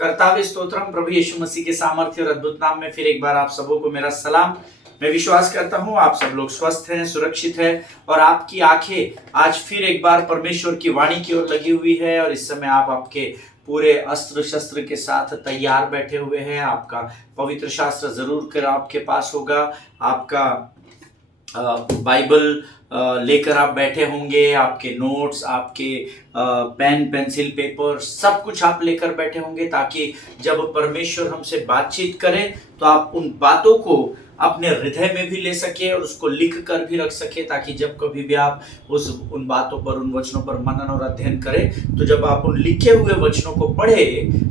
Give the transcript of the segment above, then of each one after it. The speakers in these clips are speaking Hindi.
कर्तावे स्तोत्रम। प्रभु यीशु मसीह के सामर्थ्य और अद्भुत नाम में फिर एक बार आप सबों को मेरा सलाम। मैं विश्वास करता हूँ आप सब लोग स्वस्थ हैं, सुरक्षित हैं और आपकी आंखें आज फिर एक बार परमेश्वर की वाणी की ओर लगी हुई है और इस समय आप आपके पूरे अस्त्र शस्त्र के साथ तैयार बैठे हुए हैं। आपका पवित्र शास्त्र जरूर कर आपके पास होगा, आपका बाइबल लेकर आप बैठे होंगे, आपके नोट्स, आपके पेन पेंसिल पेपर सब कुछ आप लेकर बैठे होंगे ताकि जब परमेश्वर हमसे बातचीत करे तो आप उन बातों को अपने हृदय में भी ले सके और उसको लिख कर भी रख सके, ताकि जब कभी भी आप उन बातों पर, उन वचनों पर मनन और अध्ययन करें तो जब आप उन लिखे हुए वचनों को पढ़े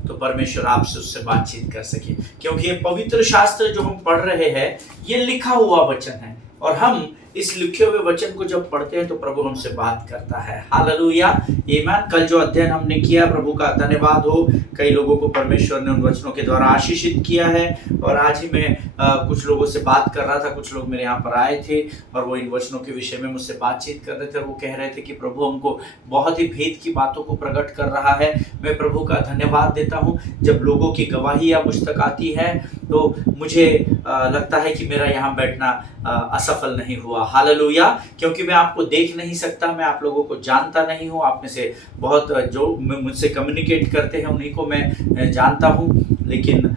तो परमेश्वर आपसे उससे बातचीत कर सके। क्योंकि ये पवित्र शास्त्र जो हम पढ़ रहे हैं ये लिखा हुआ वचन है और हम इस लिखे हुए वचन को जब पढ़ते हैं तो प्रभु हमसे बात करता है। हालेलुया, आमीन। कल जो अध्ययन हमने किया, प्रभु का धन्यवाद हो, कई लोगों को परमेश्वर ने उन वचनों के द्वारा आशीषित किया है। और आज ही मैं कुछ लोगों से बात कर रहा था, कुछ लोग मेरे यहाँ पर आए थे और वो इन वचनों के विषय में मुझसे बातचीत कर रहे थे और वो कह रहे थे कि प्रभु हमको बहुत ही भेद की बातों को प्रकट कर रहा है। मैं प्रभु का धन्यवाद देता हूँ। जब लोगों की गवाही या मुझ तक आती है तो मुझे लगता है कि मेरा यहाँ बैठना असफल नहीं हुआ। हालेलुया, क्योंकि मैं आपको देख नहीं सकता, मैं आप लोगों को जानता नहीं हूँ। आप में से बहुत जो मुझसे कम्युनिकेट करते हैं उन्हीं को मैं जानता हूँ, लेकिन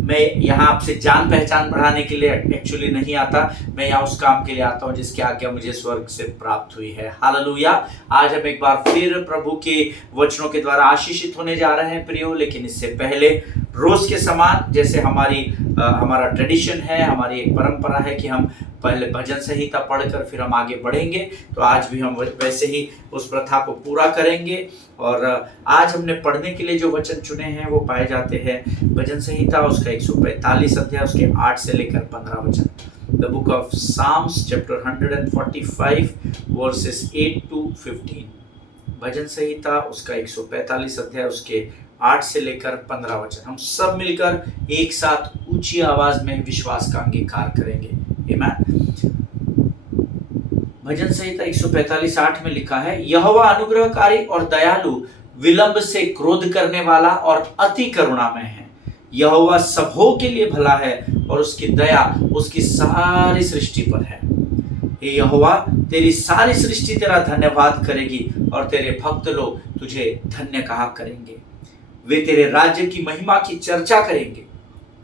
मैं यहाँ आपसे जान पहचान बढ़ाने के लिए एक्चुअली नहीं आता। मैं यहाँ उस काम के लिए आता हूँ जिसकी आज्ञा मुझे स्वर्ग से प्राप्त हुई है। हालेलुया। आज हम एक बार फिर प्रभु के वचनों के द्वारा आशीषित होने जा रहे हैं प्रियो, लेकिन इससे पहले रोज के समान जैसे हमारा ट्रेडिशन है, हमारी एक परंपरा है कि हम पहले भजन संहिता पढ़कर फिर हम आगे बढ़ेंगे, तो आज भी हम वैसे ही उस प्रथा को पूरा करेंगे। और आज हमने पढ़ने के लिए जो वचन चुने हैं वो पाए जाते हैं भजन संहिता उसका 145 अध्याय उसके 8 से लेकर 15 वचन। The book of psalms chapter 145 verses 8 to 15। भजन संहिता उसका 145 अध्याय उसके 8 से लेकर 15 वचन। हम सब मिलकर एक साथ ऊंची आवाज में विश्वास का अंगीकार करेंगे। आमीन। भजन संहिता 145:8 में लिखा है, यहोवा अनुग्रहकारी और दयालु, विलंब से क्रोध करने वाला और अति करुणामय है। यहोवा सबों के लिए भला है और उसकी दया उसकी सारी सृष्टि पर है। हे यहोवा, तेरी सारी सृष्टि तेरा धन्यवाद करेगी और तेरे भक्त लोग तुझे धन्य कहा करेंगे। वे तेरे राज्य की महिमा की चर्चा करेंगे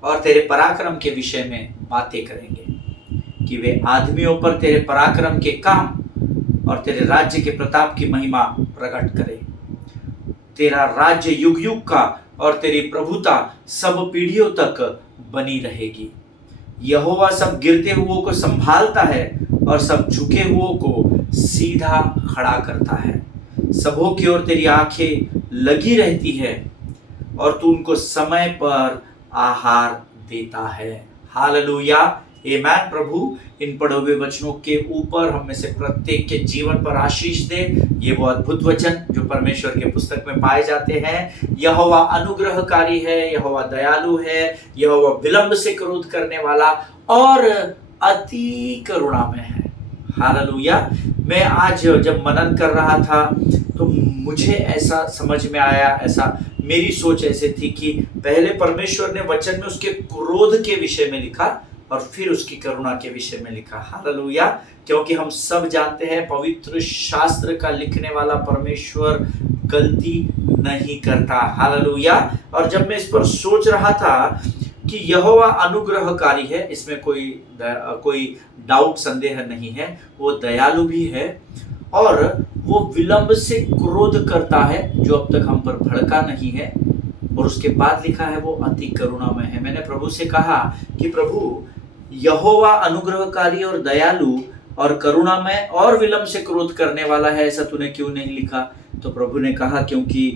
और तेरे पराक्रम के विषय में बातें करेंगे कि वे आदमियों पर तेरे पराक्रम के काम और तेरे राज्य के प्रताप की महिमा प्रकट करें। तेरा राज्य युग युग का और तेरी प्रभुता सब पीढ़ियों तक बनी रहेगी। यहोवा सब गिरते हुओं को संभालता है और सब झुके हुओं को सीधा खड़ा करता है। सबों की ओर तेरी आंखें लगी रहती है और तू उनको समय पर आहार देता है। हालेलुया, आमीन। प्रभु इन पढ़े हुए वचनों के ऊपर हम में से प्रत्येक के जीवन पर आशीष दे। ये वो अद्भुत वचन जो परमेश्वर के पुस्तक में पाए जाते हैं। यहोवा अनुग्रहकारी है, यहोवा दयालु है, यहोवा विलंब से क्रोध करने वाला और अति करुणामय है। हालेलुया। मैं आज जब मनन कर रहा था तो मुझे ऐसा समझ में आया, ऐसा मेरी सोच ऐसे थी कि पहले परमेश्वर ने वचन में उसके क्रोध के विषय में लिखा और फिर उसकी करुणा के विषय में लिखा। हालेलुया। क्योंकि हम सब जानते हैं पवित्र शास्त्र का लिखने वाला परमेश्वर गलती नहीं करता। हालेलुया। और जब मैं इस पर सोच रहा था कि यहोवा अनुग्रहकारी है, इसमें कोई डाउट संदेह नहीं है, वो दयालु भी है और वो विलंब से क्रोध करता है जो अब तक हम पर भड़का नहीं है, और उसके बाद लिखा है वो अति करुणामय है। मैंने प्रभु से कहा कि प्रभु, यहोवा अनुग्रहकारी और दयालु और करुणामय और विलंब से क्रोध करने वाला है, ऐसा तूने क्यों नहीं लिखा? तो प्रभु ने कहा क्योंकि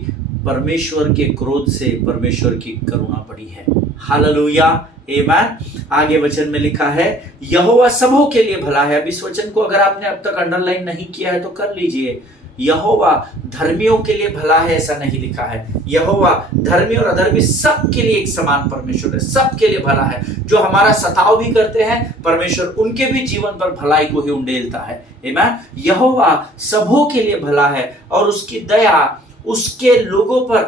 परमेश्वर के क्रोध से परमेश्वर की करुणा बड़ी है। हालेलुया, आमीन। आगे वचन में लिखा है, यहोवा सबों के लिए भला है। अब इस वचन को अगर आपने अब तक अंडरलाइन नहीं किया है तो कर लीजिए। यहोवा धर्मियों के लिए भला है ऐसा नहीं लिखा है। यहोवा धर्मी और अधर्मी सब के लिए एक समान परमेश्वर है, सब के लिए भला है। जो हमारा सताव भी करते हैं परमेश्वर उनके भी जीवन पर भलाई को ही उंडेलता है। आमीन। यहोवा सबों के लिए भला है और उसकी दया उसके लोगों पर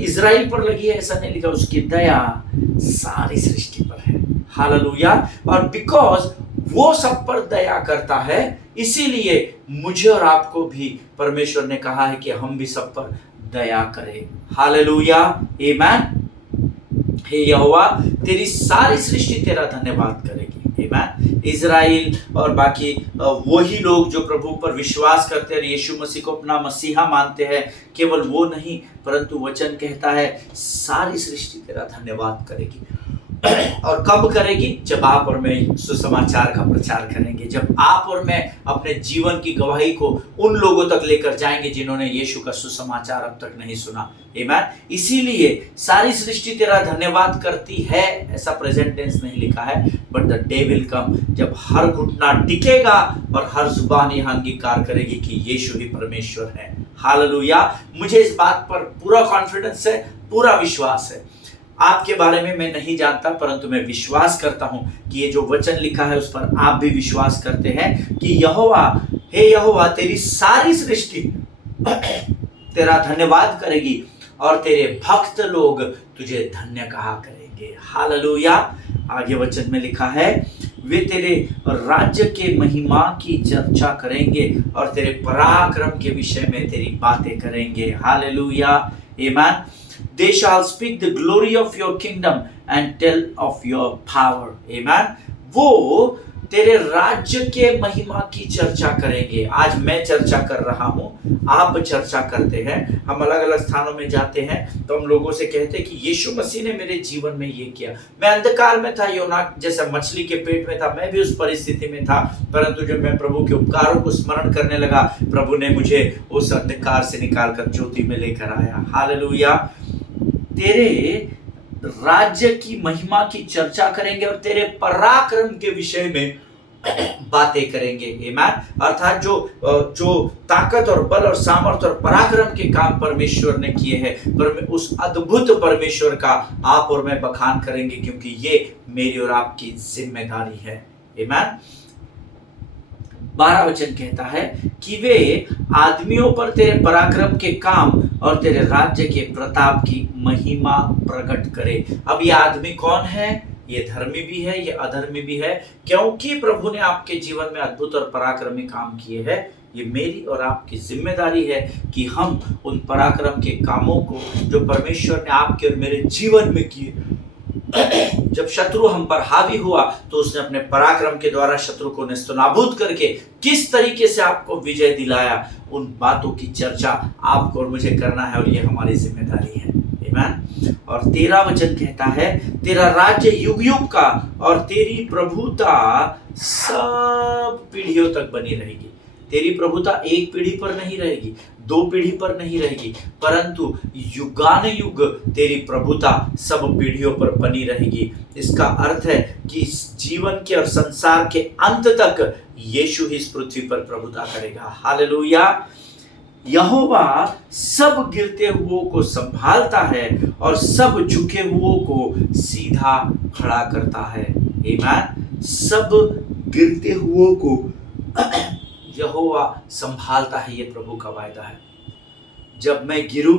इज़राइल पर लगी है ऐसा नहीं लिखा, उसकी दया सारी सृष्टि पर है। हालेलुया। और बिकॉज वो सब पर दया करता है, इसीलिए मुझे और आपको भी परमेश्वर ने कहा है कि हम भी सब पर दया करें। हालेलुया, आमेन। हे यहोवा, तेरी सारी सृष्टि तेरा धन्यवाद करेगी। आमेन। इज़राइल और बाकी वही लोग जो प्रभु पर विश्वास करते हैं, यीशु मसीह को अपना मसीहा मानते हैं, केवल वो नहीं परंतु वचन कहता है सारी सृष्टि तेरा धन्यवाद करेगी। और कब करेगी? जब आप और मैं सुसमाचार का प्रचार करेंगे, जब आप और मैं अपने जीवन की गवाही को उन लोगों तक लेकर जाएंगे जिन्होंने यीशु का सुसमाचार अब तक नहीं सुना। आमीन। इसीलिए सारी सृष्टि तेरा धन्यवाद करती है, ऐसा प्रेजेंट टेंस नहीं लिखा है, but the day will come जब हर घुटना टिकेगा और हर जुबान यह अंगीकार करेगी कि यीशु ही परमेश्वर है। हालेलुया। मुझे इस बात पर पूरा कॉन्फिडेंस है, पूरा विश्वास है। आपके बारे में मैं नहीं जानता, परंतु मैं विश्वास करता हूं कि ये जो वचन लिखा है उस पर आप भी विश्वास करते हैं कि यहोवा, हे यहोवा, तेरी सारी सृष्टि तेरा धन्यवाद करेगी और तेरे भक्त लोग तुझे धन्य कहा करेंगे। हालेलुया। आगे वचन में लिखा है, वे तेरे राज्य के महिमा की चर्चा करेंगे और तेरे पराक्रम के विषय में तेरी बातें करेंगे। हालेलुया, आमीन। They shall speak the glory of your kingdom and tell of your power. Amen. वो तेरे राज्य के महिमा की चर्चा करेंगे। आज मैं चर्चा कर रहा हूँ, आप चर्चा करते हैं, हम अलग अलग स्थानों में जाते हैं तो हम लोगों से कहते हैं कि यीशु मसीह ने मेरे जीवन में ये किया। मैं अंधकार में था, योना जैसा मछली के पेट में था, मैं भी उस परिस्थिति में था, परंतु जब मैं प्रभु के उपकारों को स्मरण करने लगा, प्रभु ने मुझे उस अंधकार से निकालकर ज्योति में लेकर आया। हालेलुया। तेरे राज्य की महिमा की चर्चा करेंगे और तेरे पराक्रम के विषय में बातें करेंगे। आमीन। अर्थात जो ताकत और बल और सामर्थ और पराक्रम के काम परमेश्वर ने किए हैं, पर उस अद्भुत परमेश्वर का आप और मैं बखान करेंगे, क्योंकि ये मेरी और आपकी जिम्मेदारी है। आमीन। 12 वचन कहता है कि वे आदमियों पर तेरे पराक्रम के काम और तेरे राज्य के प्रताप की महिमा प्रकट करे। अब ये आदमी कौन है? ये धर्मी भी है, ये अधर्मी भी है, क्योंकि प्रभु ने आपके जीवन में अद्भुत और पराक्रमी काम किए हैं। ये मेरी और आपकी जिम्मेदारी है कि हम उन पराक्रम के कामों को जो परमेश्वर ने आपके और मेरे जीवन में किए, जब शत्रु हम पर हावी हुआ तो उसने अपने पराक्रम के द्वारा शत्रु को नेस्तनाबूद करके किस तरीके से आपको विजय दिलाया, उन बातों की चर्चा आपको और मुझे करना है, और ये हमारी जिम्मेदारी है। आमीन। और 13 वचन कहता है, तेरा राज्य युग युग का और तेरी प्रभुता सब पीढ़ियों तक बनी रहेगी। तेरी प्रभुता एक पीढ़ी पर नहीं रहेगी, 2 पीढ़ी पर नहीं रहेगी, परंतु युगान युग तेरी प्रभुता सब पीढ़ियों पर बनी रहेगी। इसका अर्थ है कि इस जीवन के और संसार के अंत तक यीशु ही इस पृथ्वी पर प्रभुता करेगा। हालेलुया। यहोवा सब गिरते हुओं को संभालता है और सब झुके हुओं को सीधा खड़ा करता है। आमीन। सब गिरते हुओं को यहोवा संभालता है, ये प्रभु का वायदा है। जब मैं गिरूं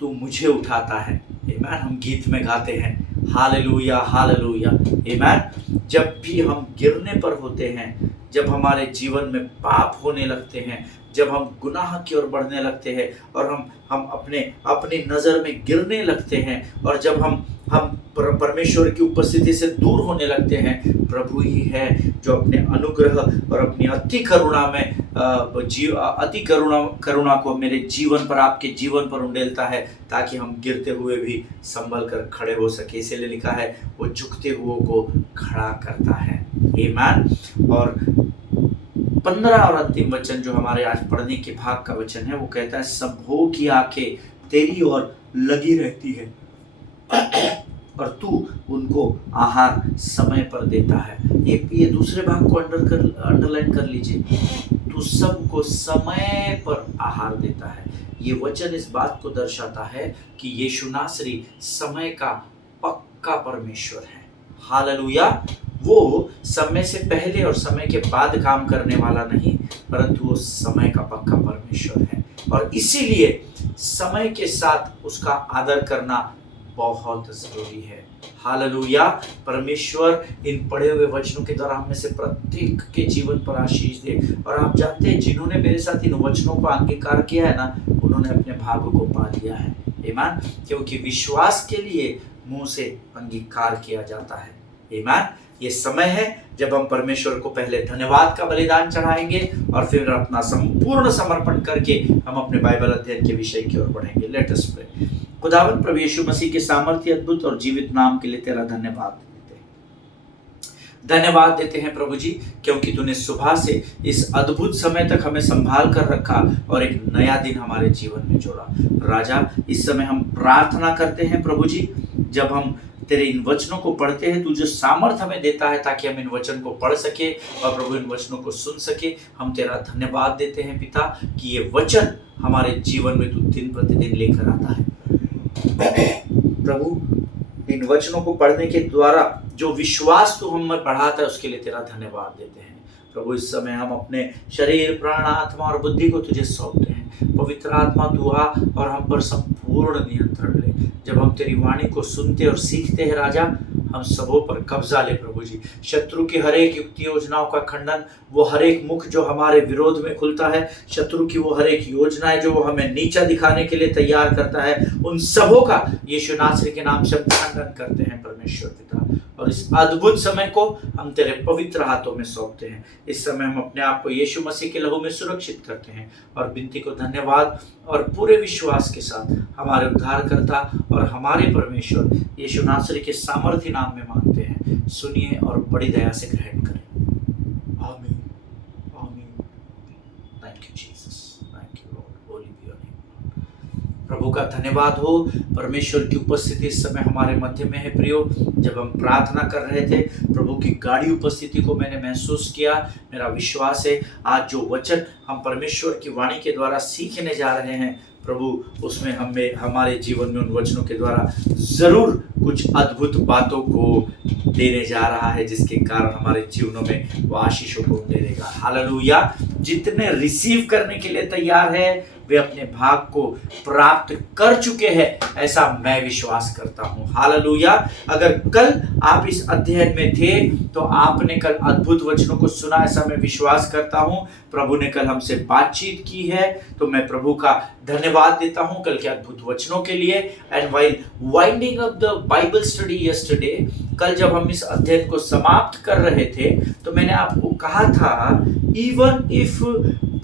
तो मुझे उठाता है। आमीन। हम गीत में गाते हैं, हालेलुया हालेलुया। आमीन। जब भी हम गिरने पर होते हैं, जब हमारे जीवन में पाप होने लगते हैं, जब हम गुनाह की ओर बढ़ने लगते हैं और हम अपनी नज़र में गिरने लगते हैं, और जब हम परमेश्वर की उपस्थिति से दूर होने लगते हैं, प्रभु ही है जो अपने अनुग्रह और अपनी अति करुणा में अति करुणा को मेरे जीवन पर, आपके जीवन पर उंडेलता है, ताकि हम गिरते हुए भी संभल कर खड़े हो सके। इसीलिए लिखा है, वो झुकते हुए को खड़ा करता है। आमीन। और 15 और अंतिम वचन जो हमारे आज पढ़ने के भाग का वचन है, वो कहता है, सबों की आंखें तेरी ओर लगी रहती है और तू उनको आहार समय पर देता है। ये दूसरे भाग को अंडरलाइन कर लीजिए। तू सबको समय पर आहार देता है। ये वचन इस बात को दर्शाता है कि यीशु नासरी समय का पक्का परमेश्वर है। हालेलुया। वो समय से पहले और समय के बाद काम करने वाला नहीं, परंतु वो समय का पक्का परमेश्वर है। और इसीलिए समय के साथ उसका आदर करना बहुत जरूरी है। हालेलुया। परमेश्वर इन पढ़े हुए वचनों के द्वारा हमें से प्रत्येक के जीवन पर आशीष दे। और आप जानते हैं, जिन्होंने मेरे साथ इन वचनों को अंगीकार किया है ना, उन्होंने अपने भाग्य को पा लिया है। आमीन। क्योंकि विश्वास के लिए मुंह से अंगीकार किया जाता है। आमीन। ये समय है जब हम परमेश्वर को पहले धन्यवाद का बलिदान चढ़ाएंगे और फिर अपना संपूर्ण समर्पण करके हम अपने बाइबल अध्ययन के विषय की ओर बढ़ेंगे। Let us pray. खुदावंद प्रभु यीशु मसीह के सामर्थ्य, अद्भुत और जीवित नाम के लिए तेरा धन्यवाद देते हैं। धन्यवाद देते हैं प्रभु जी, क्योंकि तूने सुबह से इस अद्भुत समय तक हमें संभाल कर रखा और एक नया दिन हमारे जीवन में जोड़ा। राजा, इस समय हम प्रार्थना करते हैं प्रभु जी, जब हम तेरे इन वचनों को पढ़ते हैं, तू जो सामर्थ हमें देता है ताकि हम इन वचन को पढ़ सके और प्रभु इन वचनों को सुन सके, हम तेरा धन्यवाद देते हैं पिता कि ये वचन हमारे जीवन में तू दिन प्रतिदिन लेकर आता है। प्रभु, इन वचनों को पढ़ने के द्वारा जो विश्वास तू हम में बढ़ाता है, उसके लिए तेरा धन्यवाद देते हैं। प्रभु, इस समय हम अपने शरीर, प्राण, आत्मा और बुद्धि को तुझे सौंपते हैं। पवित्र आत्मा तू आ और हम पर संपूर्ण नियंत्रण ले। जब हम तेरी वाणी को सुनते और सीखते हैं राजा, हम सबों पर कब्जा ले प्रभु जी। शत्रु की हर एक युक्ति योजनाओं का खंडन, वो हर एक मुख जो हमारे विरोध में खुलता है, शत्रु की वो हर एक योजनाएं जो वो हमें नीचा दिखाने के लिए तैयार करता है, उन सबों का यीशु नासरी के नाम से खंडन करते हैं परमेश्वर पिता। और इस अद्भुत समय को हम तेरे पवित्र हाथों में सौंपते हैं। इस समय हम अपने आप को यीशु मसीह के लहू में सुरक्षित करते हैं और विनती को धन्यवाद और पूरे विश्वास के साथ हमारे उद्धारकर्ता और हमारे परमेश्वर यीशु नासरी के सामर्थ्य नाम में मांगते हैं। सुनिए और बड़ी दया से ग्रहण करें। आमीन, आमीन। Thank you Jesus, thank you Lord, holy be your name. प्रभु का धन्यवाद हो। परमेश्वर की उपस्थिति इस समय हमारे मध्य में है प्रियो। जब हम प्रार्थना कर रहे थे, प्रभु की गाढ़ी उपस्थिति को मैंने महसूस किया। मेरा विश्वास है आज जो वचन हम परमेश्वर की वाणी के द्वारा सीखने जा रहे हैं, प्रभु उसमें हमें हमारे जीवन में उन वचनों के द्वारा जरूर कुछ अद्भुत बातों को देने जा रहा है, जिसके कारण हमारे जीवनों में वो आशीषों को दे देगा। हालेलुया। जितने रिसीव करने के लिए तैयार है, वे अपने भाग को प्राप्त कर चुके हैं, ऐसा मैं विश्वास करता हूँ। हालेलुया। अगर कल आप इस अध्ययन में थे तो आपने कल अद्भुत वचनों को सुना, ऐसा मैं विश्वास करता हूँ। प्रभु ने कल हमसे बातचीत की है, तो मैं प्रभु का धन्यवाद देता हूँ कल के अद्भुत वचनों के लिए। And while winding up the Bible study yesterday, कल जब हम इस अध्ययन को समाप्त कर रहे थे, तो मैंने आपको कहा था, even if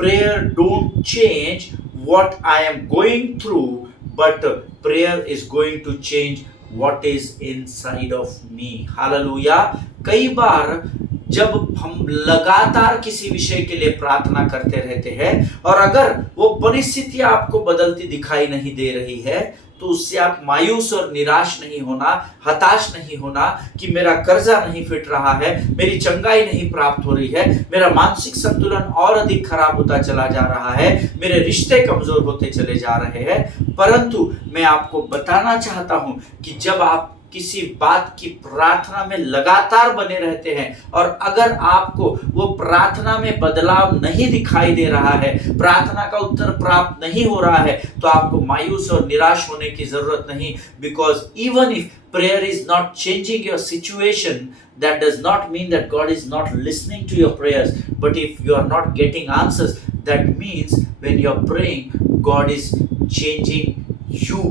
prayer don't change what I am going through, but prayer is going to change what is inside of me. Hallelujah. कई बार जब हम लगातार किसी विषय के लिए प्रार्थना करते रहते हैं और अगर वो परिस्थिति आपको बदलती दिखाई नहीं दे रही है, तो उससे आप मायूस और निराश नहीं होना, हताश नहीं होना कि मेरा कर्जा नहीं फिट रहा है, मेरी चंगाई नहीं प्राप्त हो रही है, मेरा मानसिक संतुलन और अधिक खराब होता चला जा रहा है, मेरे रिश्ते कमजोर होते चले जा रहे हैं। परंतु मैं आपको बताना चाहता हूं कि जब आप किसी बात की प्रार्थना में लगातार बने रहते हैं और अगर आपको वो प्रार्थना में बदलाव नहीं दिखाई दे रहा है, प्रार्थना का उत्तर प्राप्त नहीं हो रहा है, तो आपको मायूस और निराश होने की जरूरत नहीं। Because even if prayer is not changing your situation, that does not mean that God is not listening to your prayers. But if you are not getting answers, that means when you are praying, God is changing you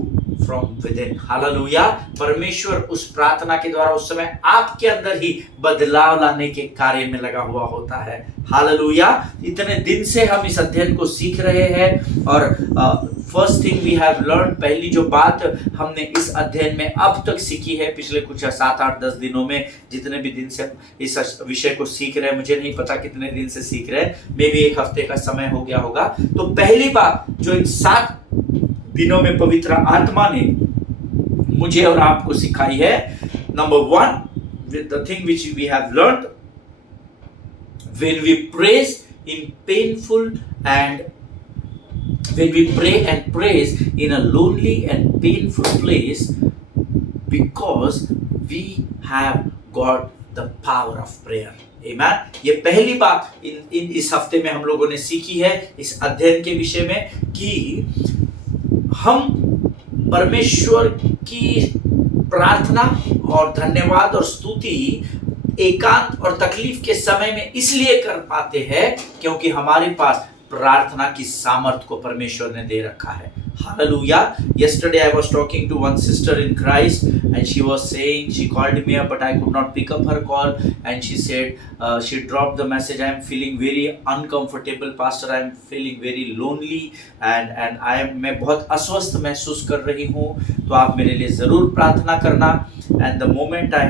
from within. Hallelujah. परमेश्वर उस प्रार्थना के द्वारा उस समय आपके अंदर ही बदलाव लाने के कार्य में लगा हुआ होता है। हालेलुया। इतने दिन से हम इस अध्ययन को सीख रहे हैं और first thing we have learn, पहली जो बात हमने इस अध्ययन में अब तक सीखी है, पिछले कुछ 7, 8, 10 दिनों में, जितने भी दिन से इस विषय को सीख रहे हैं, मुझे नहीं पता कितने दिन से सीख रहे हैं, मे भी 1 हफ्ते का समय हो गया होगा। तो पहली बात जो इन 7 दिनों में पवित्र आत्मा ने मुझे और आपको सिखाई है, number 1, the thing which we have learned, when we praise in painful and when we pray and praise in a lonely and painful place, because we have got the power of prayer. Amen. ये पहली बात इस हफ्ते में हम लोगों ने सीखी है इस अध्ययन के विषय में कि हम परमेश्वर की प्रार्थना और धन्यवाद और स्तुति एकांत और तकलीफ के समय में इसलिए कर पाते हैं क्योंकि हमारे पास प्रार्थना की सामर्थ को परमेश्वर ने दे रखा है। Hallelujah. Yesterday I was talking to one sister in Christ and she was saying, she called me up but I could not pick up her call and she said, she dropped the message, I am feeling very uncomfortable pastor, I am feeling very lonely and मैं बहुत अस्वस्थ महसूस कर रही हूँ, तो आप मेरे लिए ज़रूर प्रार्थना करना। And the moment I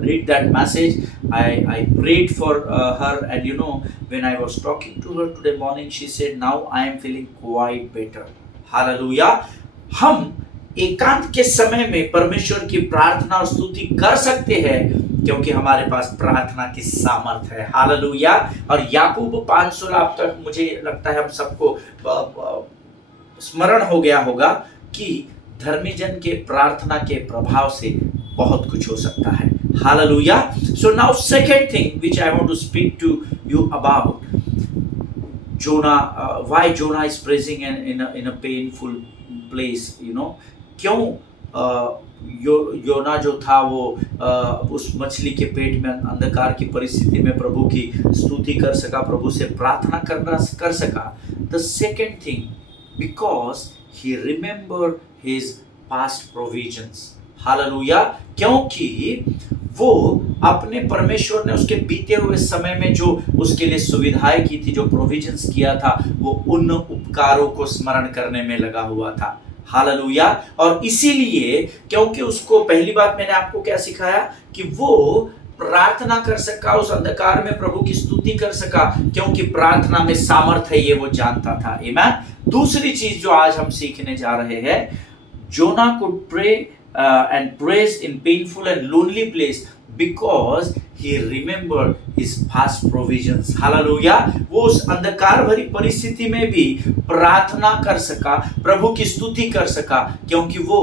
read that message, I prayed for her, and you know, when I was talking to her today morning, she said, now I am feeling quite better. Hallelujah. हम एकांत के समय में परमेश्वर की प्रार्थना और स्तुति कर सकते हैं क्योंकि हमारे पास प्रार्थना की सामर्थ है। हालेलुया। और याकूब 5:16 अब तक मुझे लगता है हम सबको स्मरण हो गया होगा कि धर्मी जन के प्रार्थना के प्रभाव से बहुत कुछ हो सकता है। Hallelujah. So now second thing which I want to speak to you about Jonah, why Jonah is praising in a painful place, you know, क्यों योना जो था वो उस मछली के पेट में अंधकार की परिस्थिति में प्रभु की स्तुति कर सका, प्रभु से प्रार्थना कर सका। The second thing, because he remembered his past provisions. Hallelujah. क्योंकि वो अपने परमेश्वर ने उसके बीते हुए समय में जो उसके लिए सुविधाएं की थी, जो प्रोविजंस किया था, वो उन उपकारों को स्मरण करने में लगा हुआ था। हालेलुया। और इसीलिए क्योंकि उसको पहली बात मैंने आपको क्या सिखाया कि वो प्रार्थना कर सका, उस अंधकार में प्रभु की स्तुति कर सका क्योंकि प्रार्थना में सामर्थ है, ये वो जानता था। आमीन। दूसरी चीज जो आज हम सीखने जा रहे हैं, Jonah could pray and praise in painful and lonely place because he remembered his past provisions. Hallelujah. वो उस अंधकार भरी परिस्थिति में भी प्रार्थना कर सका, प्रभु की स्तुति कर सका क्योंकि वो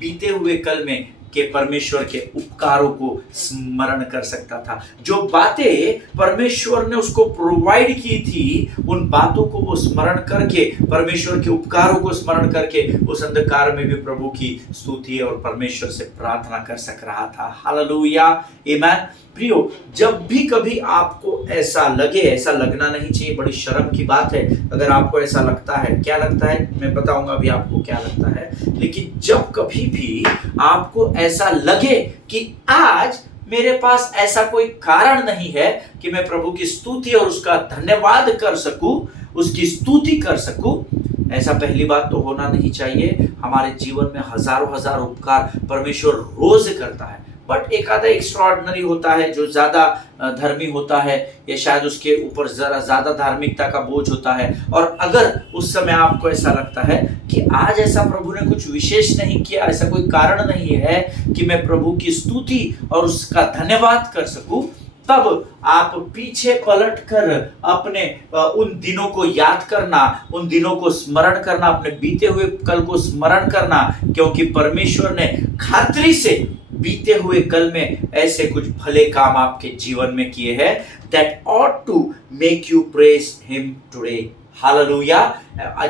बीते हुए कल में के परमेश्वर के उपकारों को स्मरण कर सकता था। जो बातें परमेश्वर ने उसको प्रोवाइड की थी, उन बातों को वो स्मरण करके, परमेश्वर के उपकारों को स्मरण करके उस अंधकार में भी प्रभु की स्तुति और परमेश्वर से प्रार्थना कर सक रहा था। हालेलुया। आमीन। प्रियो, जब भी कभी आपको ऐसा लगे, ऐसा लगना नहीं चाहिए, बड़ी शर्म की बात है अगर आपको ऐसा लगता है। क्या लगता है मैं बताऊंगा अभी आपको क्या लगता है, लेकिन जब कभी भी आपको ऐसा लगे कि आज मेरे पास ऐसा कोई कारण नहीं है कि मैं प्रभु की स्तुति और उसका धन्यवाद कर सकूं, उसकी स्तुति कर सकूं, ऐसा पहली बात तो होना नहीं चाहिए। हमारे जीवन में हजारों हजार उपकार परमेश्वर रोज करता है, बट एक आधा एक्स्ट्राऑर्डिनरी होता है जो ज्यादा धर्मी होता है, या शायद उसके ऊपर जरा ज्यादा धार्मिकता का बोझ होता है। और अगर उस समय आपको ऐसा लगता है कि आज ऐसा प्रभु ने कुछ विशेष नहीं किया, ऐसा कोई कारण नहीं है कि मैं प्रभु की स्तुति और उसका धन्यवाद कर सकूं, तब आप पीछे पलटकर अपने उन दिनों को याद करना, उन दिनों को स्मरण करना, अपने बीते हुए कल को स्मरण करना, क्योंकि परमेश्वर ने खातरी से बीते हुए कल में ऐसे कुछ भले काम आपके जीवन में किए हैं that ought to make you praise him today. Hallelujah.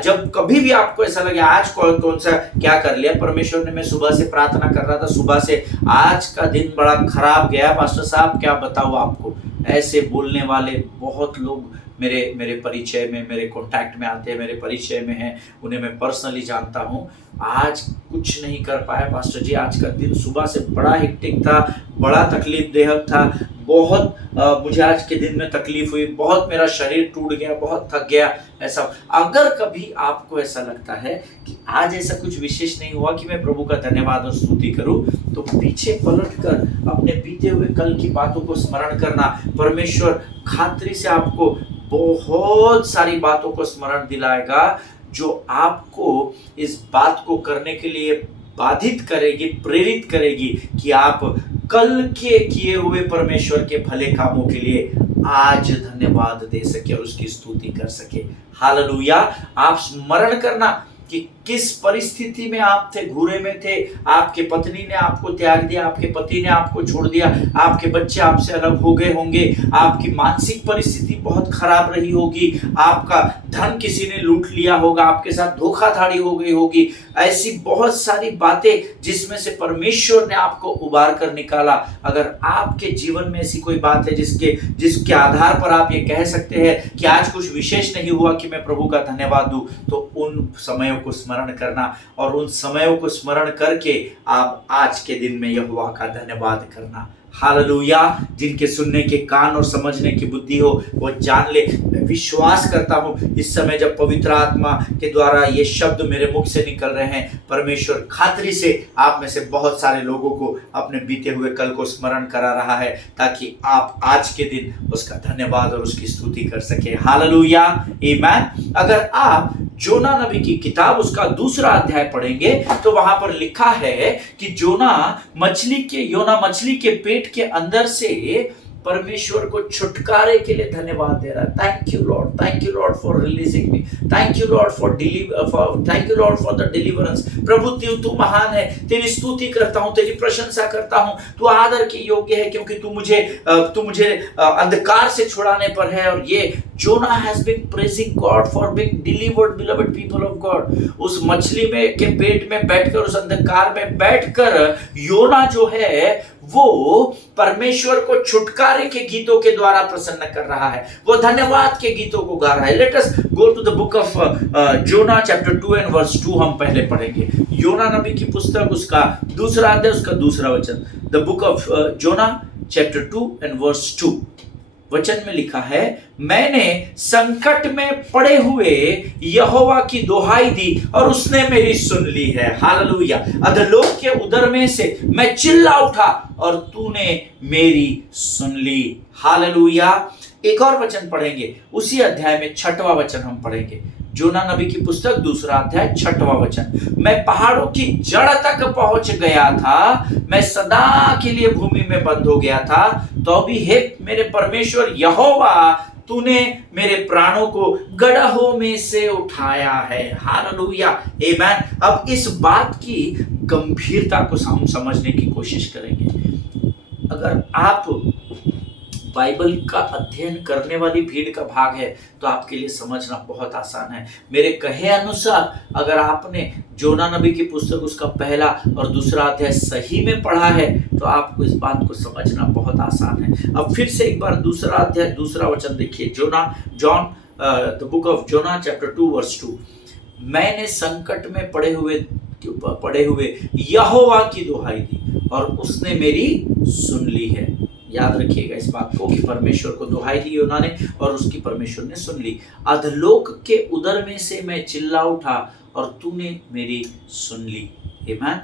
जब कभी भी आपको ऐसा लगे आज कौन सा क्या कर लिया परमेश्वर ने, मैं सुबह से प्रार्थना कर रहा था, सुबह से आज का दिन बड़ा खराब गया पास्टर साहब, क्या बताऊं आपको, ऐसे बोलने वाले बहुत लोग मेरे परिचय में, मेरे कांटेक्ट में आते हैं, मेरे परिचय में हैं, उन्हें मैं पर्सनली जानता हूं। आज कुछ नहीं कर पाया पास्टर जी, आज का दिन सुबह से बड़ा हेक्टिक था, बड़ा तकलीफ देहक था, बहुत मुझे आज के दिन में तकलीफ हुई, बहुत मेरा शरीर टूट गया, बहुत थक गया। ऐसा अगर कभी आपको ऐसा लगता है कि आज ऐसा कुछ विशेष नहीं हुआ कि मैं प्रभु का धन्यवाद और स्तुति करूं, तो पीछे पलटकर अपने बीते हुए कल की बातों को स्मरण करना, परमेश्वर खातरी से आपको बहुत सारी बातों को स्मरण दिलाएगा जो आपको इस बात को करने के लिए बाधित करेगी, प्रेरित करेगी कि आप कल के किए हुए परमेश्वर के भले कामों के लिए आज धन्यवाद दे सके और उसकी स्तुति कर सके। हालेलुया। आप स्मरण करना कि किस परिस्थिति में आप थे, घूरे में थे, आपके पत्नी ने आपको त्याग दिया, आपके पति ने आपको छोड़ दिया, आपके बच्चे आपसे अलग हो गए होंगे, आपकी मानसिक परिस्थिति बहुत खराब रही होगी, आपका धन किसी ने लूट लिया होगा, आपके साथ धोखाधड़ी हो गई होगी। ऐसी बहुत सारी बातें जिसमें से परमेश्वर ने आपको उबार कर निकाला। अगर आपके जीवन में ऐसी कोई बात है जिसके आधार पर आप ये कह सकते हैं कि आज कुछ विशेष नहीं हुआ कि मैं प्रभु का धन्यवाद दूं, तो उन समयों को स्मरण करना और उन समयों को स्मरण करके आप आज के दिन में यहोवा का धन्यवाद करना। हालेलुया। जिनके सुनने के कान और समझने की बुद्धि हो वो जान ले। मैं विश्वास करता हूं इस समय जब पवित्र आत्मा के द्वारा ये शब्द मेरे मुख से निकल रहे हैं, परमेश्वर खातरी से आप में से बहुत सारे लोगों को अपने बीते हुए कल को स्मरण करा रहा है, ताकि आप आज के दिन उसका धन्यवाद और उसकी स्तुति कर सके। हालेलुया, आमीन। अगर आप जोना नबी की किताब उसका 2 अध्याय पढ़ेंगे तो वहां पर लिखा है कि योना मछली के पेट के अंदर से परमेश्वर को छुटकारे के लिए धन्यवाद दे रहा है। Thank you Lord for releasing me, thank you Lord for the deliverance. प्रभु तू महान है, तेरी स्तुति करता हूं, तेरी प्रशंसा करता हूं, तू आदर के योग्य है, क्योंकि तू मुझे अंधकार से छुड़ाने पर है। और ये Jonah has been praising God for being delivered, beloved people of God. उस मछली में के पेट में बैठकर, उस अंधकार में बैठकर योना जो है वो परमेश्वर को छुटकारे के गीतों के द्वारा प्रसन्न कर रहा है, वो धन्यवाद के गीतों को गा रहा है। Let us go to the book of Jonah chapter 2 and verse 2 हम पहले पढ़ेंगे। योना नबी की पुस्तक उसका 2 अध्याय उसका 2 वचन। The book of Jonah chapter 2 and verse 2 वचन में लिखा है, मैंने संकट में पड़े हुए यहोवा की दुहाई दी और उसने मेरी सुन ली है। हालेलुया। अधोलोक के उदर में से मैं चिल्ला उठा और तूने मेरी सुन ली। हालेलुया। एक और वचन पढ़ेंगे उसी अध्याय में, 6वां वचन हम पढ़ेंगे। जोना नबी की पुस्तक 2 अध्याय 6वां वचन। मैं पहाड़ों की जड़ तक पहुंच गया था, मैं सदा के लिए भूमि में बंद हो गया था, तो भी हे मेरे परमेश्वर यहोवा, तूने मेरे प्राणों को गड्ढों में से उठाया है। हालेलुया, आमीन। अब इस बात की गंभीरता को हम समझने की कोशिश करेंगे। अगर आप बाइबल का अध्ययन करने वाली भीड़ का भाग है तो आपके लिए समझना बहुत आसान है। मेरे कहे अनुसार अगर आपने जोना नबी की पुस्तक उसका 1 और 2 अध्याय सही में पढ़ा है तो आपको इस बात को समझना बहुत आसान है। अब फिर से एक बार 2 अध्याय 2 वचन देखिए। The book of Jonah chapter 2 verse 2। मैंने संकट में पड़े हुए यहोवा की दुहाई दी और उसने मेरी सुन ली है। याद रखिएगा इस बात को कि परमेश्वर को दुहाई दी उन्होंने और उसकी परमेश्वर ने सुन ली। अधलोक के उदर में से मैं चिल्ला उठा और तूने मेरी सुन ली। आमीन।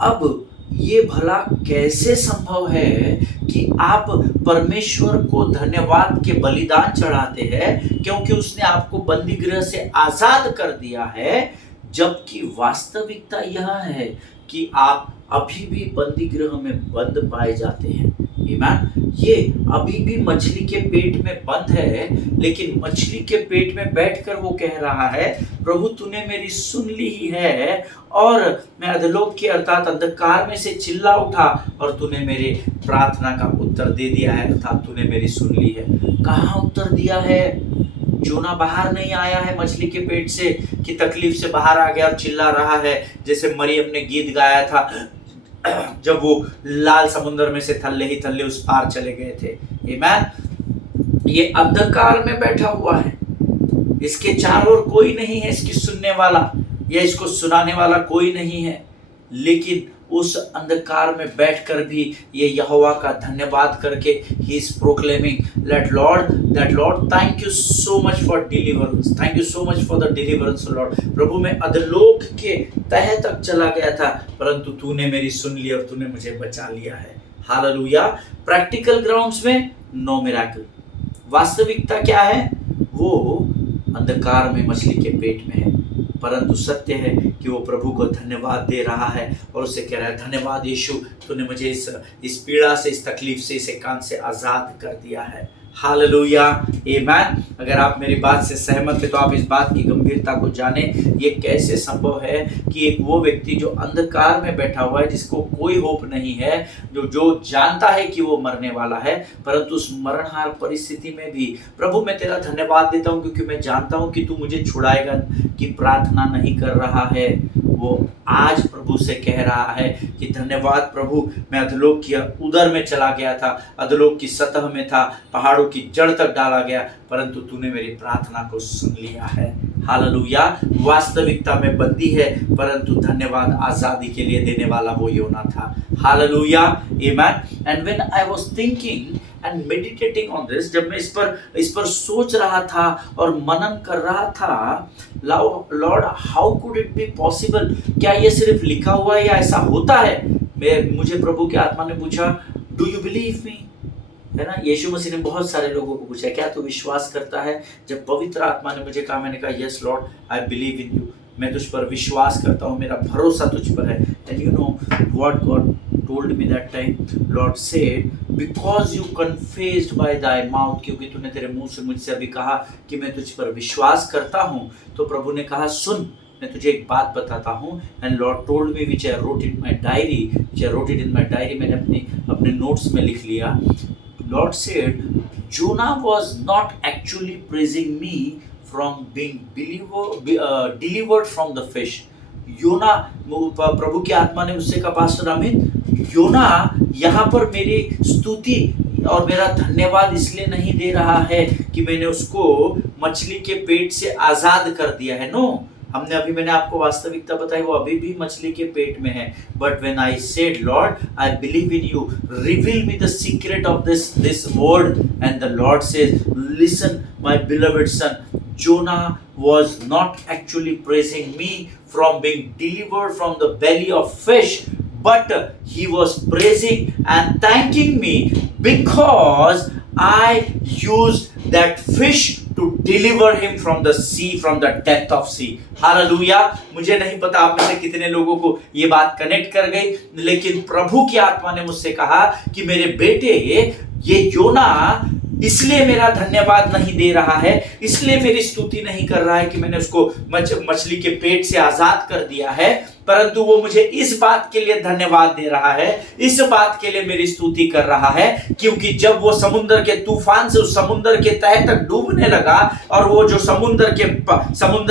अब ये भला कैसे संभव है कि आप परमेश्वर को धन्यवाद के बलिदान चढ़ाते हैं क्योंकि उसने आपको बंदी गृह से आजाद कर दिया है, जबकि वास्तविकता यह है कि आप अभी भी बंदी गृह में बंद पाए जाते हैं। आमीन। ये अभी भी मछली के पेट में बंद है, लेकिन मछली के पेट में बैठकर वो कह रहा है, प्रभु तूने मेरी सुन ली ही है और मैं अधलोक के अर्थात अंधकार में से चिल्ला उठा और तूने मेरे प्रार्थना का उत्तर दे दिया है, अर्थात तूने मेरी सुन ली है। कहाँ उत्तर दिया है? जोना बाहर नहीं आया है मछली के पेट से कि तकलीफ से बाहर आ गया और चिल्ला रहा है, जैसे मरियम ने गीत गाया था जब वो लाल समुद्र में से थल्ले ही थल्ले उस पार चले गए थे। आमीन। ये अंधकार में बैठा हुआ है, इसके चारों ओर कोई नहीं है इसकी सुनने वाला या इसको सुनाने वाला कोई नहीं है, लेकिन उस अंधकार में बैठकर भी ये यहोवा का धन्यवाद करके he is proclaiming that Lord thank you so much for deliverance, thank you so much for the deliverance Lord. प्रभु मैं अधलोक के तह तक चला गया था परंतु तूने मेरी सुन ली और तूने मुझे बचा लिया है। हालेलुया। प्रैक्टिकल ग्राउंड्स में नो मिरेकल, वास्तविकता क्या है? वो अंधकार में मछली के पेट में है, परंतु सत्य है कि वो प्रभु को धन्यवाद दे रहा है और उससे कह रहा है, धन्यवाद यीशु, तूने मुझे इस पीड़ा से, इस तकलीफ से, इस एकांत से आजाद कर दिया है। हालेलुया, आमेन। अगर आप मेरी बात से सहमत है तो आप इस बात की गंभीरता को जाने। ये कैसे संभव है कि एक वो व्यक्ति जो अंधकार में बैठा हुआ है, जिसको कोई होप नहीं है, जो जानता है कि वो मरने वाला है, परंतु उस मरणहार परिस्थिति में भी प्रभु मैं तेरा धन्यवाद देता हूँ क्योंकि मैं जानता हूँ कि तू मुझे छुड़ाएगा, कि प्रार्थना नहीं कर रहा है। वो आज प्रभु से कह रहा है कि धन्यवाद प्रभु, मैं अधोलोक की उदर में चला गया था, अधोलोक की सतह में था, पहाड़ों की जड़ तक डाला गया, परंतु तूने मेरी प्रार्थना को सुन लिया है। हालेलुया। वास्तविकता में बंदी है, परंतु धन्यवाद आजादी के लिए देने वाला वो योना था। Hallelujah, amen. And when I was thinking and meditating on this, जब मैं इस पर सोच रहा था और मनन कर रहा था, Lord how could it be possible, क्या ये सिर्फ लिखा हुआ है या ऐसा होता है? मुझे प्रभु की आत्मा ने पूछा, डू यू बिलीव मी, है ना। यीशु मसीह ने बहुत सारे लोगों को पूछा, क्या तू विश्वास करता है? जब पवित्र आत्मा ने मुझे कहा, मैंने कहा yes Lord, I believe in you, मैं तुझ पर विश्वास करता हूँ, मेरा भरोसा तुझ पर है। And you know what God told me that time? Lord said, because you confessed by thy mouth, क्योंकि तूने तेरे मुंह से मुझसे अभी कहा कि मैं तुझ पर विश्वास करता हूँ, तो प्रभु ने कहा सुन, मैं तुझे एक बात बताता हूँ। And lord told me, which I wrote in my diary, मैंने अपने नोट्स में लिख लिया। Lord said, Jonah was not actually praising me from being delivered from the fish. Yona, प्रभु की आत्मा ने उससे कहा, पास्टर अमित, योना यहाँ पर मेरी स्तुति और मेरा धन्यवाद इसलिए नहीं दे रहा है कि मैंने उसको मछली के पेट से आजाद कर दिया है। नो, मैंने आपको वास्तविकता बताई, वो अभी भी मछली के पेट में है। But when I said Lord I believe in you, reveal me the secret of this word, and the Lord says, listen my beloved son, Jonah was not actually praising me from being delivered from the belly of fish, but he was praising and thanking me because I used that fish to deliver him from the sea, from the depth of sea. Hallelujah. मुझे नहीं पता आप में से कितने लोगों को ये बात कनेक्ट कर गई, लेकिन प्रभु की आत्मा ने मुझसे कहा कि मेरे बेटे, ये योना इसलिए मेरा धन्यवाद नहीं दे रहा है, इसलिए मेरी स्तुति नहीं कर रहा है कि मैंने उसको मछली के पेट से आजाद कर दिया है, परंतु वो मुझे इस बात के लिए धन्यवाद दे रहा है, इस बात के लिए मेरी स्तुति कर रहा है, क्योंकि जब वो समुद्र के तूफान से उस समुद्र के तह तक डूबने लगा, और वो जो समुद्र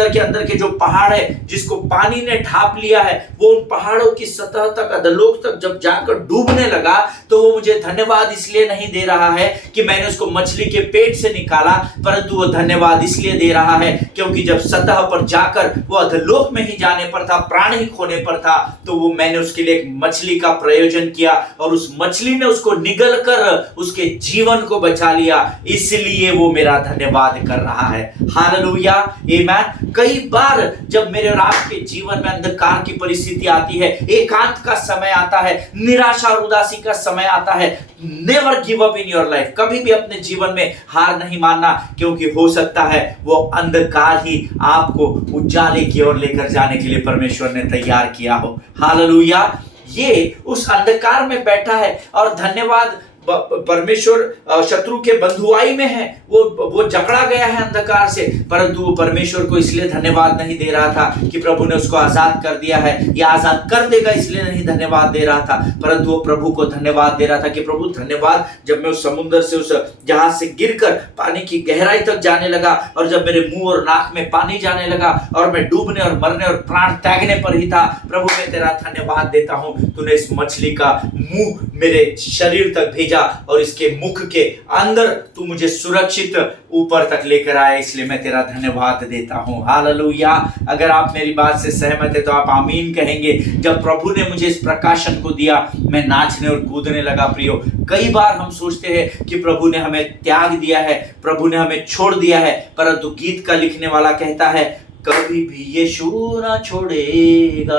के अंदर के जो पहाड़ है जिसको पानी ने ढांप लिया है, वो उन पहाड़ों की सतह तक, अधोलोक तक जब जाकर डूबने लगा, तो वो मुझे धन्यवाद इसलिए नहीं दे रहा है कि मैंने उसको मछली के पेट से निकाला, परंतु वो धन्यवाद इसलिए दे रहा है क्योंकि जब सतह पर जाकर वो अधोलोक में ही जाने पर था, प्राण ही खोने पर था, तो वो मैंने उसके लिए एक मछली का प्रयोजन किया और उस मछली ने उसको निगल कर उसके जीवन को बचा लिया, इसलिए वो मेरा धन्यवाद कर रहा है। हालेलुया, आमेन। कई बार जब मेरे और आपके जीवन में अंधकार की परिस्थिति आती है, एकांत का समय आता है, निराशा और उदासी का समय आता है, never give up in your life, कभी भी अपने जीवन में हार नहीं मानना, क्योंकि हो सकता है वो अंधकार ही आपको उजाले की ओर लेकर जाने के लिए परमेश्वर ने तैयार किया हो। हालेलुया। ये उस अंधकार में बैठा है और धन्यवाद, परमेश्वर शत्रु के बंधुआई में है, वो जकड़ा गया है अंधकार से, परंतु वो परमेश्वर को इसलिए धन्यवाद नहीं दे रहा था कि प्रभु ने उसको आजाद कर दिया है या आजाद कर देगा, इसलिए नहीं धन्यवाद दे रहा था, परंतु वो प्रभु को धन्यवाद दे रहा था कि प्रभु धन्यवाद, जब मैं उस समुद्र से, उस जहाज से गिरकर पानी की गहराई तक जाने लगा, और जब मेरे मुंह और नाक में पानी जाने लगा और मैं डूबने और मरने और प्राण त्यागने पर ही था, प्रभु मैं तेरा धन्यवाद देता हूं, तूने इस मछली का मुंह मेरे शरीर तक भेजा और इसके मुख के अंदर तू मुझे सुरक्षित ऊपर तक लेकर आया, इसलिए मैं तेरा धन्यवाद देता हूं। हालेलुया। अगर आप मेरी बात से सहमत है तो आप आमीन कहेंगे। जब प्रभु ने मुझे इस प्रकाशन को दिया, मैं नाचने और कूदने लगा। प्रियो, कई बार हम सोचते हैं कि प्रभु ने हमें त्याग दिया है, प्रभु ने हमें छोड़ दिया है, परंतु गीत का लिखने वाला कहता है, कभी भी यीशु ना छोड़ेगा,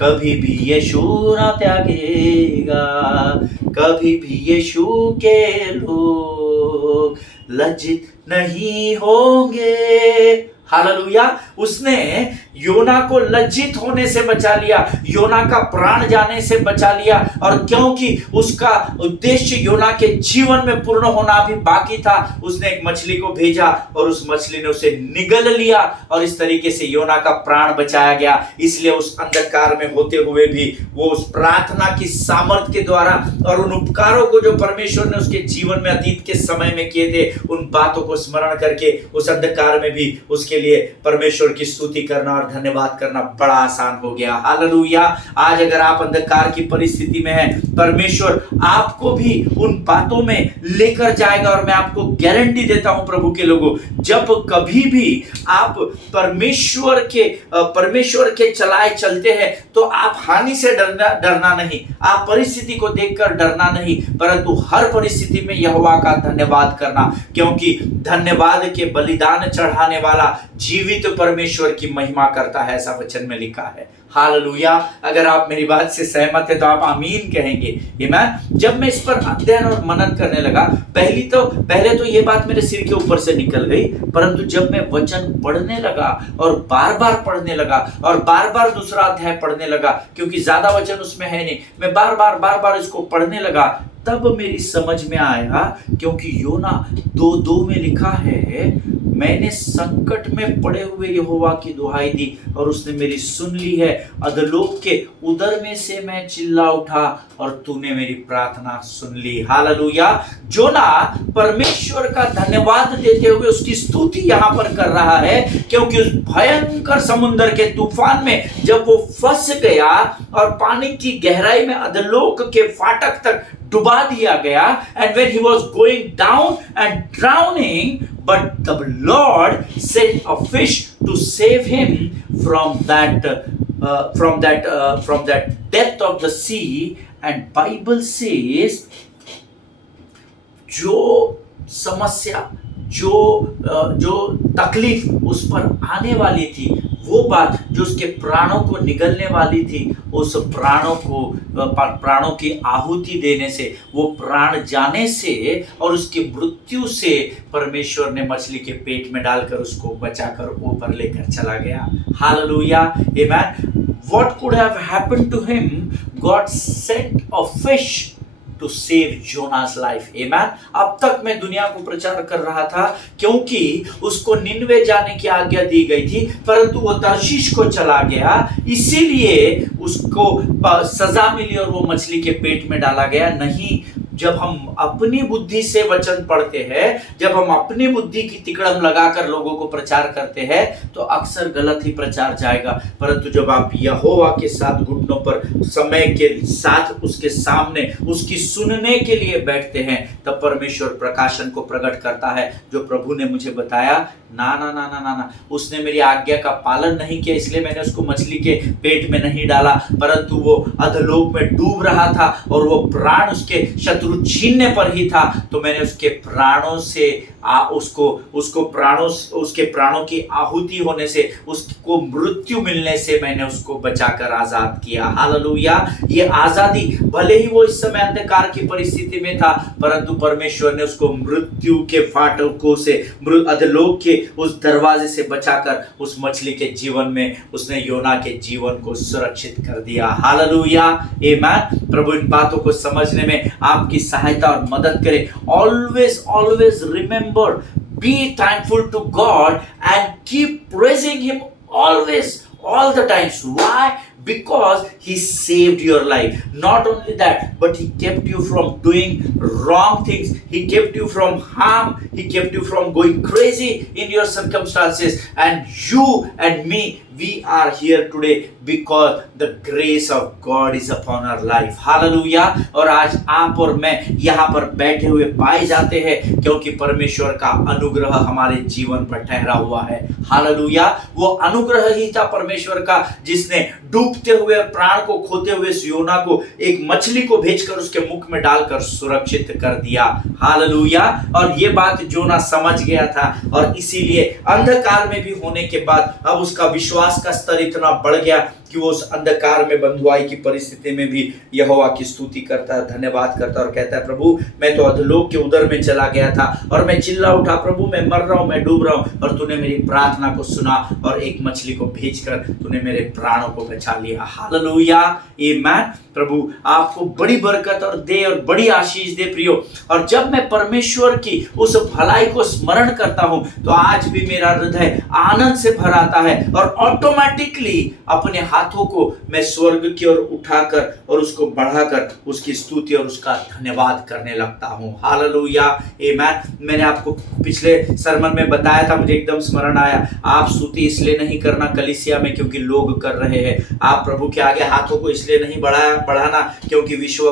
कभी भी यीशु ना त्यागेगा, कभी भी यीशु के लोग लज्जित नहीं होंगे। हालेलुया। उसने योना को लज्जित होने से बचा लिया, योना का प्राण जाने से बचा लिया। और क्योंकि उसका उद्देश्य योना के जीवन में पूर्ण होना भी बाकी था, उसने एक मछली को भेजा और उस मछली ने उसे निगल लिया और इस तरीके से योना का प्राण बचाया गया। इसलिए उस अंधकार में होते हुए भी वो उस प्रार्थना की सामर्थ्य के द्वारा और उन उपकारों को जो परमेश्वर ने उसके जीवन में अतीत के समय में किए थे, उन बातों को स्मरण करके उस अंधकार में भी उसके लिए परमेश्वर की स्तुति करना और धन्यवाद करना बड़ा आसान हो गया। हालेलुया। आज अगर आप अंधकार की परिस्थिति में हैं, परमेश्वर आपको भी उन बातों में लेकर जाएगा। और मैं आपको गारंटी देता हूं प्रभु के लोगों, जब कभी भी आप परमेश्वर के चलाए चलते हैं तो आप हानि से डरना नहीं, आप परिस्थिति को देखकर डरना नहीं, परंतु हर परिस्थिति में यहोवा का धन्यवाद करना, क्योंकि धन्यवाद के बलिदान चढ़ाने वाला जीवित परमेश्वर की महिमा करता है, ऐसा वचन में लिखा है। हालेलुया। अगर आप मेरी बात से सहमत है तो आप आमीन कहेंगे। आमीन। जब मैं इस पर अध्ययन और मनन करने लगा, पहले तो ये बात मेरे सिर के ऊपर से निकल गई, परंतु जब मैं वचन पढ़ने लगा और बार बार पढ़ने लगा और बार बार दूसरा अध्याय पढ़ने लगा, क्योंकि ज्यादा वचन उसमें है नहीं, मैं बार बार इसको पढ़ने लगा, तब मेरी समझ में आया, क्योंकि योना 2:2 में लिखा है, मैंने संकट में पड़े हुए यहोवा की दुहाई दी और उसने मेरी सुन ली है। अधोलोक के उदर में से मैं चिल्ला उठा और तूने मेरी प्रार्थना सुन ली। हालेलुया। जोना परमेश्वर का धन्यवाद देते हुए उसकी स्तुति यहां पर कर रहा है, क्योंकि उस भयंकर समुद्र के तूफान में जब वो फंस गया और पानी की गहराई में अधोलोक के फाटक तक डुबा दिया गया, and when he was going down and drowning, but the Lord sent a fish to save him from that depth of the sea. And Bible says, जो समस्या, जो तकलीफ उस पर आने वाली थी, वो बात जो उसके प्राणों को निगलने वाली थी, उस प्राणों की आहुति देने से, वो प्राण जाने से और उसकी मृत्यु से परमेश्वर ने मछली के पेट में डालकर उसको बचाकर ऊपर लेकर चला गया। हालेलुया। आमीन। What could have happened to him? God sent a fish to save Jonah's life. Amen. अब तक मैं दुनिया को प्रचार कर रहा था, क्योंकि उसको निनवे जाने की आज्ञा दी गई थी, परंतु वो तर्शीश को चला गया, इसीलिए उसको सजा मिली और वो मछली के पेट में डाला गया। नहीं, जब हम अपनी बुद्धि से वचन पढ़ते हैं, जब हम अपनी बुद्धि की तिकड़म लगाकर लोगों को प्रचार करते हैं, तो अक्सर गलत ही प्रचार जाएगा। परंतु जब आप यहोवा के साथ घुटनों पर समय के साथ उसके सामने उसकी सुनने के लिए बैठते हैं, तब परमेश्वर प्रकाशन को प्रकट करता है। जो प्रभु ने मुझे बताया, ना ना ना ना ना ना, उसने मेरी आज्ञा का पालन नहीं किया, इसलिए मैंने उसको मछली के पेट में नहीं डाला, परंतु वो अधोलोक में डूब रहा था और वो प्राण उसके शत्रु छीनने पर ही था, तो मैंने उसके प्राणों से उसके प्राणों की आहुति होने से, उसको मृत्यु मिलने से मैंने उसको बचाकर आजाद किया। हालेलुया। ये आजादी, भले ही वो इस समय अंधकार की परिस्थिति में था, परंतु परमेश्वर ने उसको मृत्यु के फाटकों से, अधोलोक के उस दरवाजे से बचाकर उस मछली के जीवन में उसने योना के जीवन को सुरक्षित कर दिया। हालेलुया। आमीन। प्रभु इन बातों को समझने में आपकी सहायता और मदद करे। Always remember, be thankful to God and keep praising him always, all the times. Why? Because he saved your life. Not only that, but he kept you from doing wrong things. He kept you from harm. He kept you from going crazy in your circumstances. And you and me, we are here today because the grace of God is upon our life. Hallelujah. और आज आप और मैं यहाँ पर बैठे हुए पाए जाते हैं, क्योंकि परमेश्वर का अनुग्रह हमारे जीवन पर ठहरा हुआ है। हालेलुया। वो अनुग्रह ही था परमेश्वर का, जिसने डूबते हुए, प्राण को खोते हुए योना को एक मछली को भेजकर उसके मुख में डालकर सुरक्षित कर दिया। हालेलुया। और ये बात जोना समझ गया था, और इसीलिए अंधकार में भी होने के बाद अब उसका विश्वास का स्तर इतना बढ़ गया कि वो उस अंधकार में बंधुआई की परिस्थिति में भी यहोवा की स्तुति करता है, धन्यवाद करता है और कहता है प्रभु मैं तो अधोलोक के उदर में चला गया था और मैं चिल्ला उठा, प्रभु मैं मर रहा हूँ, मैं डूब रहा हूँ, और तूने मेरी प्रार्थना को सुना और एक मछली को भेजकर तूने मेरे प्राणों को बचा लिया। हालेलुया, आमीन। प्रभु आपको बड़ी बरकत और दे और बड़ी आशीष दे प्रियो। और जब मैं परमेश्वर की उस भलाई को स्मरण करता हूं तो आज भी मेरा हृदय आनंद से भर आता है और ऑटोमेटिकली अपने हाथों को मैं स्वर्ग की ओर उठाकर और उसको बढ़ाकर उसकी स्तुति और उसका धन्यवाद करने लगता हूं। हालेलुया, आमीन। मैंने आपको पिछले सरमन में बताया था, मुझे एकदम स्मरण आया, आप स्तुति इसलिए नहीं करना कलीसिया में क्योंकि लोग कर रहे हैं, आप प्रभु के आगे हाथों को इसलिए नहीं बढ़ाना क्योंकि विश्व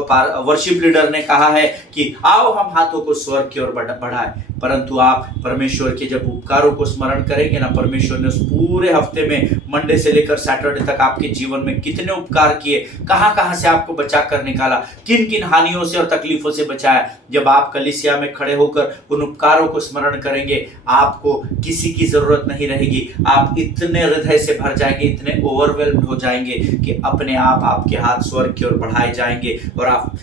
वर्शिप लीडर ने कहा है कि आओ हम हाथों को स्वर्ग की ओर बढ़ाएं, परंतु आप परमेश्वर के जब उपकारों को स्मरण करेंगे ना, परमेश्वर ने उस पूरे हफ्ते में मंडे से लेकर सैटरडे तक आपके जीवन में कितने उपकार किए, कहां कहां से आपको बचा कर निकाला, किन किन हानियों से और तकलीफों से बचाया, जब आप कलीसिया में खड़े होकर उन उपकारों को स्मरण करेंगे आपको किसी की जरूरत नहीं रहेगी। आप इतने हृदय से भर जाएंगे, इतने ओवरवेल्म्ड हो जाएंगे कि अपने आप आपके हाथ स्वर्ग की ओर बढ़ाए जाएंगे और आप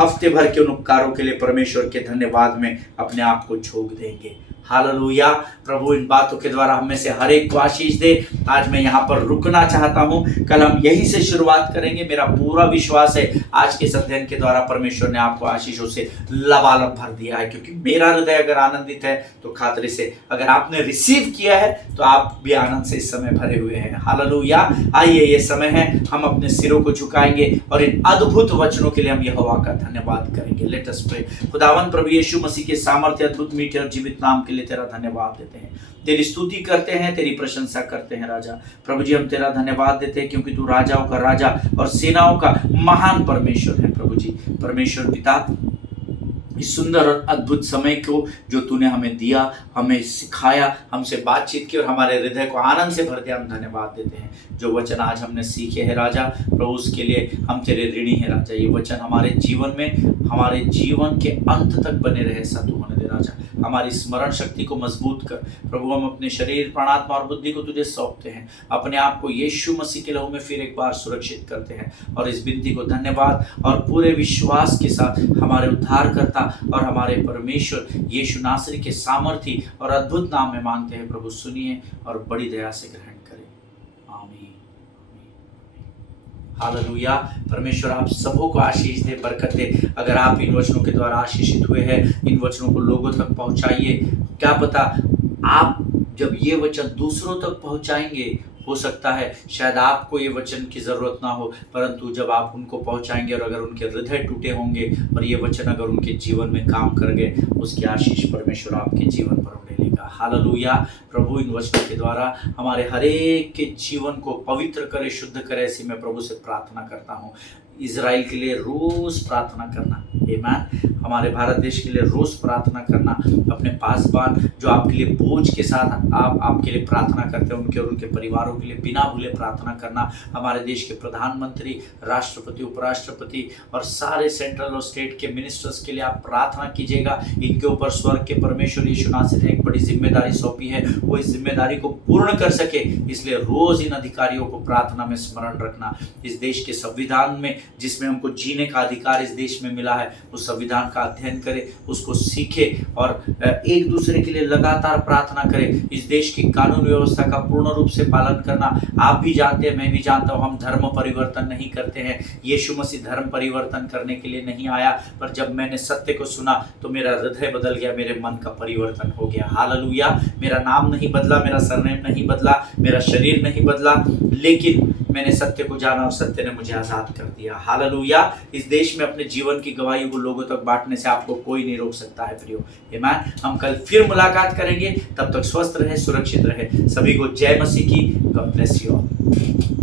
हफ्ते भर के उन उपकारों के लिए परमेश्वर के धन्यवाद में अपने आप को झोंक देंगे। हालेलुया, प्रभु इन बातों के द्वारा हम में से हर एक को आशीष दे। आज मैं यहाँ पर रुकना चाहता हूँ, कल हम यहीं से शुरुआत करेंगे। मेरा पूरा विश्वास है आज के इस अध्ययन के द्वारा परमेश्वर ने आपको आशीषों से लबालब भर दिया है, क्योंकि मेरा हृदय अगर आनंदित है तो खातरी से अगर आपने रिसीव किया है तो आप भी आनंद से इस समय भरे हुए हैं। हालेलुया, आइए ये समय है हम अपने सिरों को झुकाएंगे और इन अद्भुत वचनों के लिए हम यहोवा का धन्यवाद करेंगे। Let us pray. खुदावंद प्रभु यीशु मसीह के सामर्थ्य, अद्भुत, मीठे और जीवित नाम के लिए तेरा धन्यवाद देते हैं, तेरी स्तुति करते हैं, तेरी प्रशंसा करते हैं। राजा प्रभु जी हम तेरा धन्यवाद देते हैं क्योंकि तू राजाओं का राजा और सेनाओं का महान परमेश्वर है। प्रभु जी परमेश्वर पिता, इस सुंदर और अद्भुत समय को जो तूने हमें दिया, हमें सिखाया, हमसे बातचीत की और हमारे हृदय को आनंद से भर दिया, हम धन्यवाद देते हैं। जो वचन आज हमने सीखे हैं राजा प्रभु, उसके लिए हम तेरे ऋणी हैं राजा। ये वचन हमारे जीवन में, हमारे जीवन के अंत तक बने रहे, सत्य होने दे राजा। हमारी स्मरण शक्ति को मजबूत कर प्रभु। हम अपने शरीर, प्राणात्मा और बुद्धि को तुझे सौंपते हैं, अपने आप को यीशु मसीह के लहू में फिर एक बार सुरक्षित करते हैं और इस विनती को धन्यवाद और पूरे विश्वास के साथ हमारे उद्धारकर्ता और हमारे परमेश्वर यीशु नासरी के सामर्थी और अद्भुत नाम में मांगते हैं। प्रभु सुनिए और बड़ी दया से ग्रहण करें, आमीन। हालेलुया। परमेश्वर आप सबों को आशीष दे, बरकत दे। अगर आप इन वचनों के द्वारा आशीषित हुए हैं, इन वचनों को लोगों तक पहुंचाइए। क्या पता आप जब ये वचन दूसरों तक पहुंचाएंगे, हो सकता है शायद आपको ये वचन की ज़रूरत ना हो, परंतु जब आप उनको पहुंचाएंगे और अगर उनके हृदय टूटे होंगे और ये वचन अगर उनके जीवन में काम कर गए, उसकी आशीष परमेश्वर आपके जीवन पर ले लेगा। हालेलुया। प्रभु इन वचनों के द्वारा हमारे हर एक के जीवन को पवित्र करे, शुद्ध करे, ऐसी मैं प्रभु से प्रार्थना करता हूँ। इजराइल के लिए रोज़ प्रार्थना करना, आमीन। हमारे भारत देश के लिए रोज़ प्रार्थना करना। अपने पासवान जो आपके लिए बोझ के साथ आपके लिए प्रार्थना करते हैं, उनके और उनके परिवारों के लिए बिना भूले प्रार्थना करना। हमारे देश के प्रधानमंत्री, राष्ट्रपति, उपराष्ट्रपति और सारे सेंट्रल और स्टेट के मिनिस्टर्स के लिए आप प्रार्थना कीजिएगा। इनके ऊपर स्वर्ग के परमेश्वर यीशु नासरी ने एक बड़ी जिम्मेदारी सौंपी है, वो इस जिम्मेदारी को पूर्ण कर सके, इसलिए रोज़ इन अधिकारियों को प्रार्थना में स्मरण रखना। इस देश के संविधान में जिसमें हमको जीने का अधिकार इस देश में मिला है, उस संविधान का अध्ययन करें, उसको सीखें और एक दूसरे के लिए लगातार प्रार्थना करें। इस देश की कानून व्यवस्था का पूर्ण रूप से पालन करना। आप भी जानते हैं, मैं भी जानता हूँ, हम धर्म परिवर्तन नहीं करते हैं। यीशु मसीह धर्म परिवर्तन करने के लिए नहीं आया, पर जब मैंने सत्य को सुना तो मेरा हृदय बदल गया, मेरे मन का परिवर्तन हो गया। हालेलुया। मेरा नाम नहीं बदला, मेरा सरनेम नहीं बदला, मेरा शरीर नहीं बदला, लेकिन मैंने सत्य को जाना और सत्य ने मुझे आज़ाद कर दिया। हालेलुया। इस देश में अपने जीवन की गवाही को लोगों तक बांटने से आपको कोई नहीं रोक सकता है प्रियो। आमीन। हम कल फिर मुलाकात करेंगे, तब तक स्वस्थ रहे, सुरक्षित रहे। सभी को जय मसीह की। God bless you all.